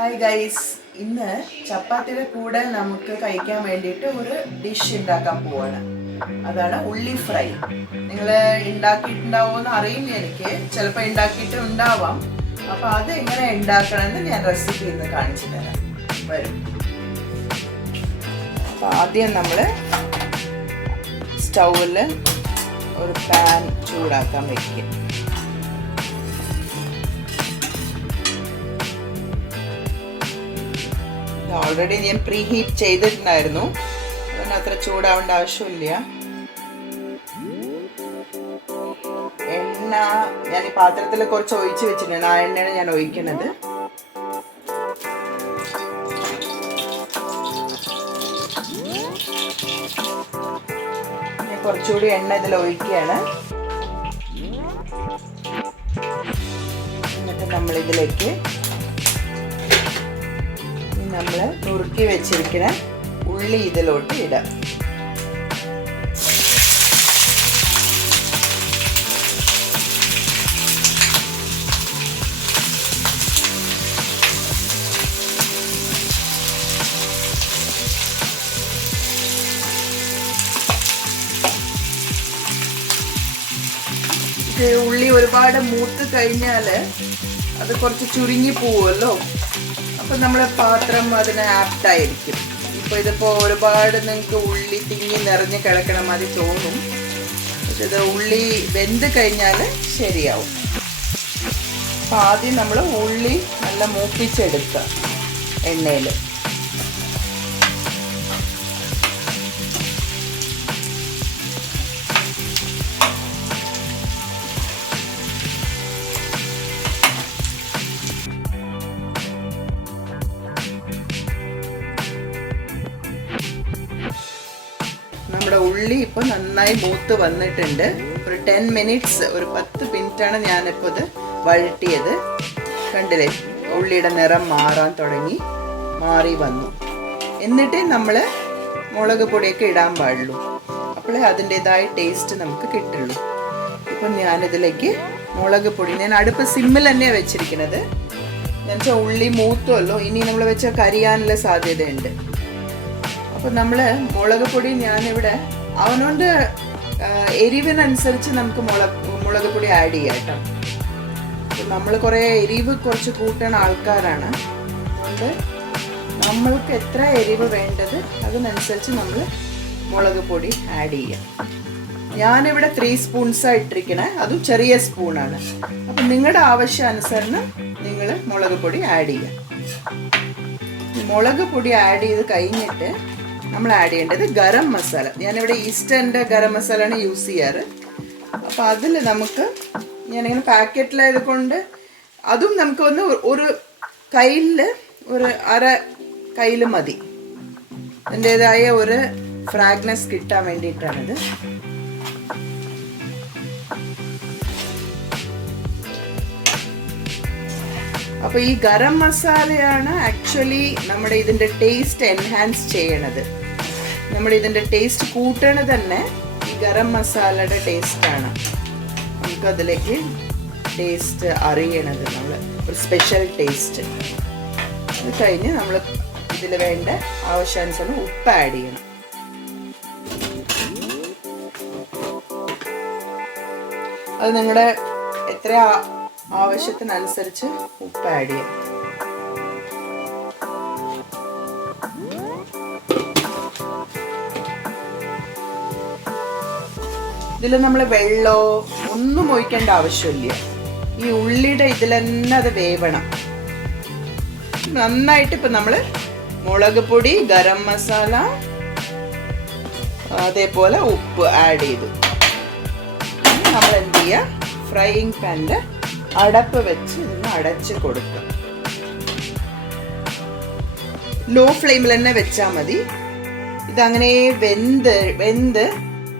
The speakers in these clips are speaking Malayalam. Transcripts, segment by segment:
ഹായ് ഗൈസ്, ഇന്ന് ചപ്പാത്തിയുടെ കൂടെ നമുക്ക് കഴിക്കാൻ വേണ്ടിയിട്ട് ഒരു ഡിഷ് ഉണ്ടാക്കാൻ പോവാണ്. അതാണ് ഉള്ളി ഫ്രൈ. നിങ്ങൾ ഉണ്ടാക്കിയിട്ടുണ്ടാവുമെന്ന് അറിയില്ല, എനിക്ക് ചിലപ്പോൾ ഉണ്ടാക്കിയിട്ട് ഉണ്ടാവാം. അപ്പോൾ അത് എങ്ങനെ ഉണ്ടാക്കണമെന്ന് ഞാൻ റെസിപ്പി ഇന്ന് കാണിച്ചു തരാം. വരും. അപ്പോൾ ആദ്യം നമ്മൾ സ്റ്റൗവിൽ ഒരു പാൻ ചൂടാക്കാൻ വയ്ക്കുക. ഓൾറെഡി ഞാൻ പ്രീ ഹീറ്റ് ചെയ്തിട്ടുണ്ടായിരുന്നു, അതിന് അത്ര ചൂടാവേണ്ട ആവശ്യമില്ല. എണ്ണ ഞാൻ ഈ പാത്രത്തിൽ കുറച്ച് ഒഴിച്ച് വെച്ചിട്ടുണ്ട്. ആ എണ്ണയാണ് ഞാൻ ഒഴിക്കുന്നത്. ഞാൻ കുറച്ചുകൂടി എണ്ണ ഇതിൽ ഒഴിക്കുകയാണ്. എന്നിട്ട് നമ്മളിതിലേക്ക് നമ്മൾ നുറുക്കി വെച്ചിരിക്കുന്ന ഉള്ളി ഇതിലോട്ട് ഇടാം. ഉള്ളി ഒരുപാട് മൂത്ത് കഴിഞ്ഞാൽ അത് കുറച്ച് ചുരുങ്ങി പോവുമല്ലോ. അപ്പോൾ നമ്മുടെ പാത്രം അതിന് ആപ്റ്റായിരിക്കും. ഇപ്പോൾ ഇതിപ്പോൾ ഒരുപാട് നിങ്ങൾക്ക് ഉള്ളി തിങ്ങി നിറഞ്ഞ് കിടക്കണ മാതിരി തോന്നും. പക്ഷെ ഇത് ഉള്ളി വെന്ത് കഴിഞ്ഞാൽ ശരിയാവും. അപ്പോൾ ആദ്യം നമ്മൾ ഉള്ളി നല്ല മൂപ്പിച്ചെടുക്കുക എണ്ണയിൽ. നമ്മുടെ ഉള്ളി ഇപ്പോൾ നന്നായി മൂത്ത് വന്നിട്ടുണ്ട്. ഒരു 10 മിനിറ്റ്സ്, ഒരു 10 മിനിറ്റാണ് ഞാനിപ്പോൾ ഇത് വഴട്ടിയത്. കണ്ടില്ലേ, ഉള്ളിയുടെ നിറം മാറാൻ തുടങ്ങി, മാറി വന്നു. എന്നിട്ട് നമ്മൾ മുളക് പൊടിയൊക്കെ ഇടാൻ പാടുള്ളൂ. അപ്പോഴേ അതിൻ്റെതായ ടേസ്റ്റ് നമുക്ക് കിട്ടുള്ളൂ. ഇപ്പം ഞാനിതിലേക്ക് മുളക് പൊടി, ഞാൻ അടുപ്പ് സിമ്മിൽ തന്നെയാണ് വെച്ചിരിക്കുന്നത്. എന്നുവെച്ചാൽ ഉള്ളി മൂത്തുമല്ലോ, ഇനി നമ്മൾ വെച്ചാൽ കരിയാനുള്ള സാധ്യതയുണ്ട്. അപ്പോൾ നമ്മൾ മുളക് പൊടി ഞാനിവിടെ അവനോണ്ട് എരിവിനനുസരിച്ച് നമുക്ക് മുളക് പൊടി ആഡ് ചെയ്യാം കേട്ടോ. നമ്മൾ കുറേ എരിവ് കുറച്ച് കൂട്ടുന്ന ആൾക്കാരാണ്. അതുകൊണ്ട് നമ്മൾക്ക് എത്ര എരിവ് വേണ്ടത് അതിനനുസരിച്ച് നമ്മൾ മുളക് പൊടി ആഡ് ചെയ്യാം. ഞാനിവിടെ 3 സ്പൂൺസാണ് ഇട്ടിരിക്കണേ, അതും ചെറിയ സ്പൂണാണ്. അപ്പം നിങ്ങളുടെ ആവശ്യാനുസരണം നിങ്ങൾ മുളക് പൊടി ആഡ് ചെയ്യാം. മുളക് പൊടി ആഡ് ചെയ്ത് കഴിഞ്ഞിട്ട് നമ്മൾ ആഡ് ചെയ്യേണ്ടത് ഗരം മസാല. ഞാനിവിടെ ഈസ്റ്റേണിൻ്റെ ഗരം മസാലയാണ് യൂസ് ചെയ്യാറ്. അപ്പോൾ അതിൽ നമുക്ക്, ഞാനിങ്ങനെ പാക്കറ്റിലായത് കൊണ്ട് അതും നമുക്കൊന്ന് ഒരു കയ്യിൽ, ഒരു അര കയ്യിൽ മതി. അതിൻ്റേതായ ഒരു ഫ്രാഗ്നസ് കിട്ടാൻ വേണ്ടിയിട്ടാണിത്. അപ്പോൾ ഈ ഗരം മസാലയാണ് ആക്ച്വലി നമ്മുടെ ഇതിൻ്റെ ടേസ്റ്റ് എൻഹാൻസ് ചെയ്യണത്. നമ്മളിതിൻ്റെ ടേസ്റ്റ് കൂട്ടണത് തന്നെ ഈ ഗരം മസാലയുടെ ടേസ്റ്റാണ്. നമുക്കതിലേക്ക് ടേസ്റ്റ് അറിയണത്, നമ്മൾ ഒരു സ്പെഷ്യൽ ടേസ്റ്റ്. അത് കഴിഞ്ഞ് നമ്മൾ ഇതിൽ വേണ്ട ആവശ്യാനുസരണം ഉപ്പ് ആഡ് ചെയ്യണം. അത് നിങ്ങളുടെ എത്ര ആവശ്യത്തിനനുസരിച്ച് ഉപ്പ് ആഡ് ചെയ്യാം. ഇതിൽ നമ്മൾ വെള്ളമോ ഒന്നും ഒഴിക്കേണ്ട ആവശ്യമില്ല. ഈ ഉള്ളിയുടെ ഇതിൽ തന്നെ അത് വേവണം നന്നായിട്ട്. ഇപ്പം നമ്മൾ മുളക് പൊടി, ഗരം മസാല, അതേപോലെ ഉപ്പ് ആഡ് ചെയ്തു. നമ്മൾ എന്ത് ചെയ്യുക, ഫ്രൈയിങ് പാനിൻ്റെ അടപ്പ് വെച്ച് ഇതിന് അടച്ച് കൊടുക്കുക. ലോ ഫ്ലെയിമിൽ തന്നെ വെച്ചാൽ മതി. ഇതങ്ങനെ വെന്ത്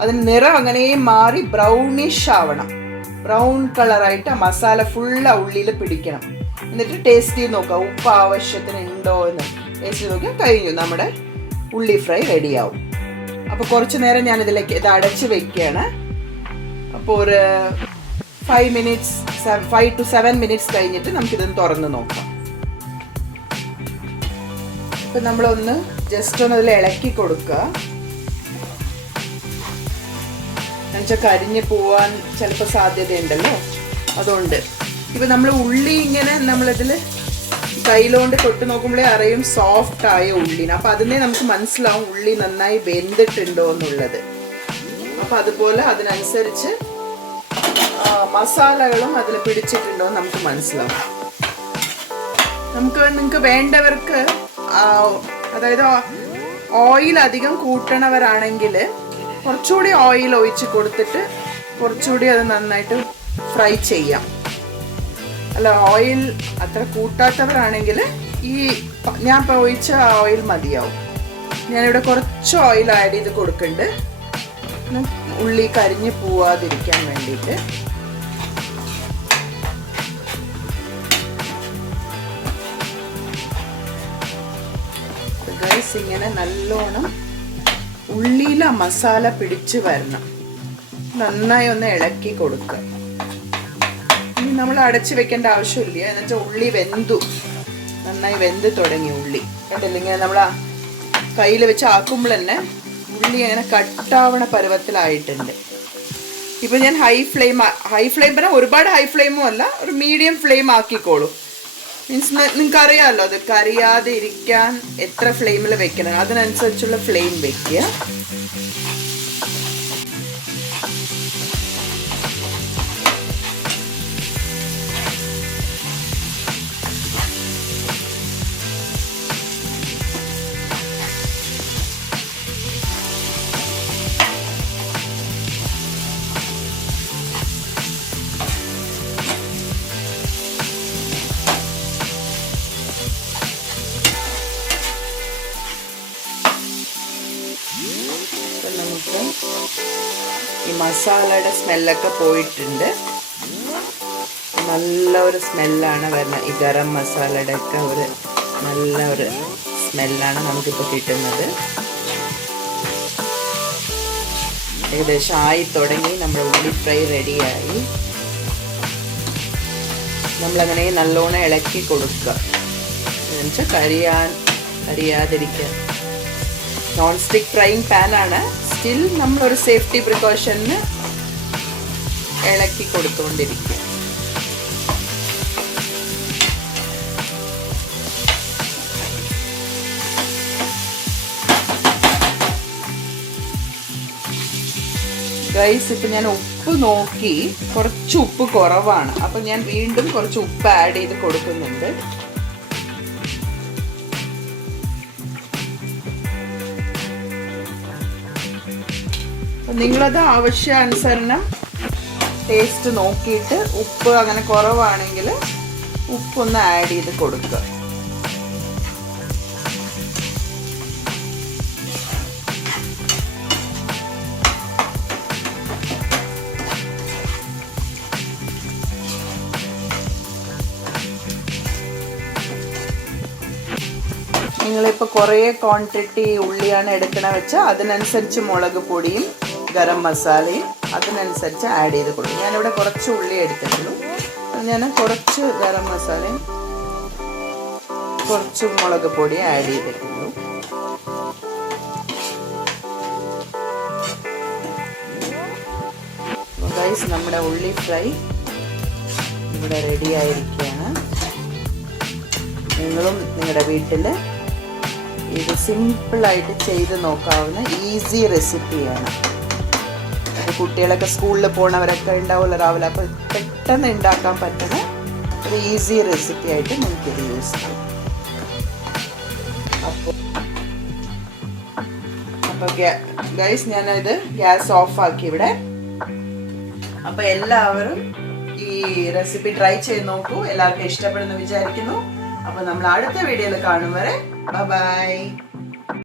അതിന് നിറം അങ്ങനെ മാറി ബ്രൗണിഷ് ആവണം. ബ്രൗൺ കളറായിട്ട് ആ മസാല ഫുൾ ആ ഉള്ളിൽ പിടിക്കണം. എന്നിട്ട് ടേസ്റ്റ് ചെയ്ത് നോക്കുക, ഉപ്പ് ആവശ്യത്തിന് ഉണ്ടോ എന്ന് ടേസ്റ്റ് ചെയ്ത് നോക്കിയാൽ കഴിഞ്ഞു, നമ്മുടെ ഉള്ളി ഫ്രൈ റെഡിയാവും. അപ്പോൾ കുറച്ച് നേരം ഞാനിതിലേക്ക് ഇത് അടച്ച് വെക്കുകയാണ്. അപ്പോൾ ഒരു 5 to 7 മിനിറ്റ്സ് കഴിഞ്ഞിട്ട് നമുക്കിതൊന്ന് തുറന്ന് നോക്കാം. ഇപ്പം നമ്മളൊന്ന് ജസ്റ്റ് ഒന്ന് അതിൽ ഇളക്കി കൊടുക്കുക. എന്നുവെച്ചാൽ കരിഞ്ഞ് പോവാൻ ചിലപ്പോൾ സാധ്യതയുണ്ടല്ലോ, അതുകൊണ്ട്. ഇപ്പം നമ്മൾ ഉള്ളി ഇങ്ങനെ നമ്മളിതിൽ കയ്യിലോണ്ട് തൊട്ട് നോക്കുമ്പോഴേ അറിയും സോഫ്റ്റ് ആയ ഉള്ളിന്. അപ്പം അതിനെ നമുക്ക് മനസ്സിലാവും ഉള്ളി നന്നായി വെന്തിട്ടുണ്ടോ എന്നുള്ളത്. അപ്പം അതുപോലെ അതിനനുസരിച്ച് മസാലകളും അതിൽ പിടിച്ചിട്ടുണ്ടോ എന്ന് നമുക്ക് മനസ്സിലാവും. നിങ്ങൾക്ക് വേണ്ടവർക്ക്, അതായത് ഓയിൽ അധികം കൂട്ടണവരാണെങ്കിൽ കുറച്ചുകൂടി ഓയിൽ ഒഴിച്ച് കൊടുത്തിട്ട് കുറച്ചുകൂടി അത് നന്നായിട്ട് ഫ്രൈ ചെയ്യാം. അല്ല, ഓയിൽ അത്ര കൂട്ടാത്തവരാണെങ്കിൽ ഈ ഞാൻ ഇപ്പോൾ ഒഴിച്ച ഓയിൽ മതിയാവും. ഞാനിവിടെ കുറച്ച് ഓയിൽ ആഡ് ചെയ്ത് കൊടുക്കുന്നുണ്ട്, ഉള്ളി കരിഞ്ഞ് പോവാതിരിക്കാൻ വേണ്ടിയിട്ട്. ഗൈസ്, ഇങ്ങനെ നല്ലോണം ഉള്ളിയിലെ മസാല പിടിച്ച് വരണം. നന്നായി ഒന്ന് ഇളക്കി കൊടുക്കുക. ഇനി നമ്മൾ അടച്ചു വെക്കേണ്ട ആവശ്യമില്ല. എന്നുവെച്ചാൽ ഉള്ളി വെന്തു, നന്നായി വെന്ത് തുടങ്ങി ഉള്ളി. കണ്ടില്ല, ഇങ്ങനെ നമ്മൾ കയ്യിൽ വെച്ച് ആക്കുമ്പോൾ തന്നെ ഉള്ളി അങ്ങനെ കട്ടാവണ പരുവത്തിലായിട്ടുണ്ട്. ഇപ്പം ഞാൻ ഹൈ ഫ്ലെയിം പറഞ്ഞാൽ ഒരുപാട് ഹൈ ഫ്ലെയിമും അല്ല, ഒരു മീഡിയം ഫ്ലെയിം ആക്കിക്കോളൂ. മീൻസ് നിങ്ങൾക്കറിയാമല്ലോ അത് കരിയാതെ ഇരിക്കാൻ എത്ര ഫ്ലെയിമിൽ വെക്കണം, അതിനനുസരിച്ചുള്ള ഫ്ലെയിം വെക്കുക. നമുക്ക് ഈ മസാലയുടെ സ്മെല്ലൊക്കെ പോയിട്ടുണ്ട്. നല്ല ഒരു സ്മെല്ലാണ് വരുന്നത്. ഈ ഗരം മസാലയുടെ ഒക്കെ ഒരു നല്ല ഒരു സ്മെല്ലാണ് നമുക്കിപ്പോൾ കിട്ടുന്നത്. ഏകദേശം ആയി തുടങ്ങി. നമ്മുടെ ഉള്ളി ഫ്രൈ റെഡിയായി. നമ്മളങ്ങനെ നല്ലോണം ഇളക്കി കൊടുക്കുക, എന്നുവെച്ചാൽ കരിയാതിരിക്കാൻ. നോൺ സ്റ്റിക്ക് ഫ്രൈയിങ് പാനാണ്. സ്റ്റിൽ നമ്മളൊരു സേഫ്റ്റി പ്രിക്കോഷന് ഇളക്കി കൊടുത്തുകൊണ്ടിരിക്കും. ഗൈസ്, ഇപ്പം ഞാൻ ഉപ്പ് നോക്കി, കുറച്ച് ഉപ്പ് കുറവാണ്. അപ്പം ഞാൻ വീണ്ടും കുറച്ച് ഉപ്പ് ആഡ് ചെയ്ത് കൊടുക്കുന്നുണ്ട്. നിങ്ങളത് ആവശ്യാനുസരണം ടേസ്റ്റ് നോക്കിയിട്ട് ഉപ്പ് അങ്ങനെ കുറവാണെങ്കിൽ ഉപ്പൊന്ന് ആഡ് ചെയ്ത് കൊടുക്കുക. നിങ്ങളിപ്പോൾ കുറേ ക്വാണ്ടിറ്റി ഉള്ളിയാണ് എടുക്കണ വെച്ചാൽ അതിനനുസരിച്ച് മുളക് പൊടിയും ഗരം മസാലയും അതിനനുസരിച്ച് ആഡ് ചെയ്ത് കൊടുക്കും. ഞാനിവിടെ കുറച്ച് ഉള്ളി എടുത്തിട്ടുള്ളൂ. ഞാൻ കുറച്ച് ഗരം മസാലയും കുറച്ച് മുളക് പൊടിയും ആഡ് ചെയ്തിട്ടുള്ളൂ. ഗൈസ്, നമ്മുടെ ഉള്ളി ഫ്രൈ ഇവിടെ റെഡി ആയിരിക്കുകയാണ്. നിങ്ങളും നിങ്ങളുടെ വീട്ടിൽ ഇത് സിമ്പിളായിട്ട് ചെയ്ത് നോക്കാവുന്ന ഈസി റെസിപ്പിയാണ്. കുട്ടികളൊക്കെ സ്കൂളിൽ പോണവരൊക്കെ ഉണ്ടാവുമല്ലോ രാവിലെ, അപ്പോൾ പെട്ടെന്ന് ഉണ്ടാക്കാൻ പറ്റുന്ന ഒരു ഈസി റെസിപ്പി ആയിട്ട് നമുക്കിത് യൂസ് ചെയ്യാം. അപ്പോൾ ഗൈസ്, ഞാനത് ഗ്യാസ് ഓഫാക്കി ഇവിടെ. അപ്പോൾ എല്ലാവരും ഈ റെസിപ്പി ട്രൈ ചെയ്ത് നോക്കൂ. എല്ലാവർക്കും ഇഷ്ടപ്പെടുന്നു വിചാരിക്കുന്നു. അപ്പോൾ നമ്മൾ അടുത്ത വീഡിയോയിൽ കാണും വരെ ബൈ.